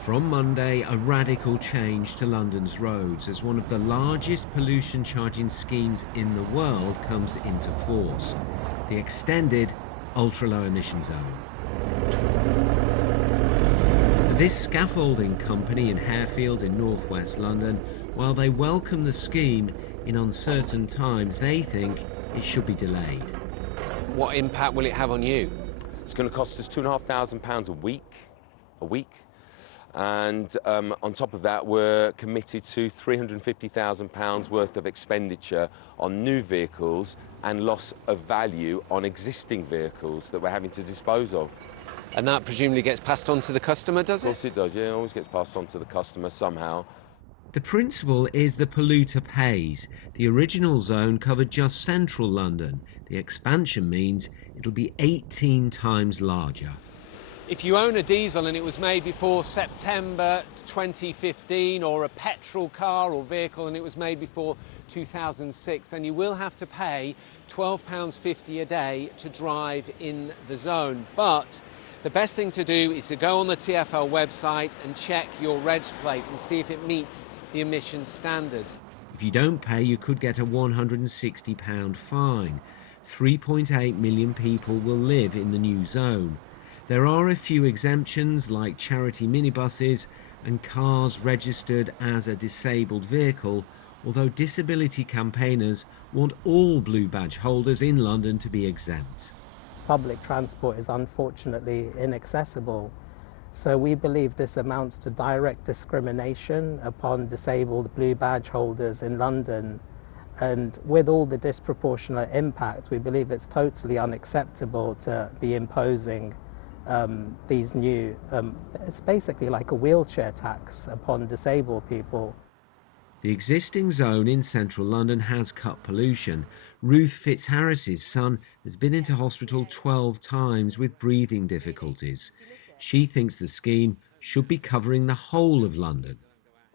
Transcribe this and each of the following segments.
From Monday, a radical change to London's roads as one of the largest pollution charging schemes in the world comes into force: the extended ultra-low emission zone. This scaffolding company in Harefield in northwest London, while they welcome the scheme, in uncertain times they think it should be delayed. What impact will it have on you? It's going to cost us £2,500 a week. And on top of that, we're committed to £350,000 worth of expenditure on new vehicles and loss of value on existing vehicles that we're having to dispose of. And that presumably gets passed on to the customer, does it? Of course it does, yeah, it always gets passed on to the customer somehow. The principle is the polluter pays. The original zone covered just central London. The expansion means it'll be 18 times larger. If you own a diesel and it was made before September 2015, or a petrol car or vehicle and it was made before 2006, then you will have to pay £12.50 a day to drive in the zone. But the best thing to do is to go on the TfL website and check your reg plate and see if it meets the emission standards. If you don't pay, you could get a £160 fine. 3.8 million people will live in the new zone. There are a few exemptions, like charity minibuses and cars registered as a disabled vehicle, although disability campaigners want all blue badge holders in London to be exempt. Public transport is unfortunately inaccessible, so we believe this amounts to direct discrimination upon disabled blue badge holders in London, and with all the disproportionate impact, we believe it's totally unacceptable to be imposing these new, it's basically like a wheelchair tax upon disabled people. The existing zone in central London has cut pollution. Ruth Fitzharris's son has been into hospital 12 times with breathing difficulties. She thinks the scheme should be covering the whole of London.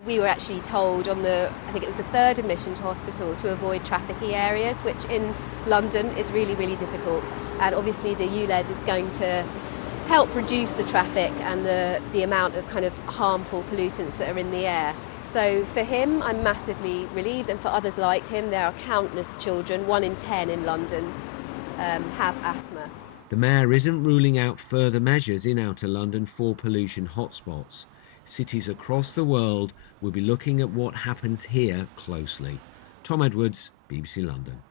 We were actually told on I think it was the third admission to hospital, to avoid trafficky areas, which in London is really, really difficult. And obviously the uLEZ is going to help reduce the traffic and the amount of kind of harmful pollutants that are in the air. So for him, I'm massively relieved, and for others like him, there are countless children, 1 in 10 in London, have asthma. The Mayor isn't ruling out further measures in outer London for pollution hotspots. Cities across the world will be looking at what happens here closely. Tom Edwards, BBC London.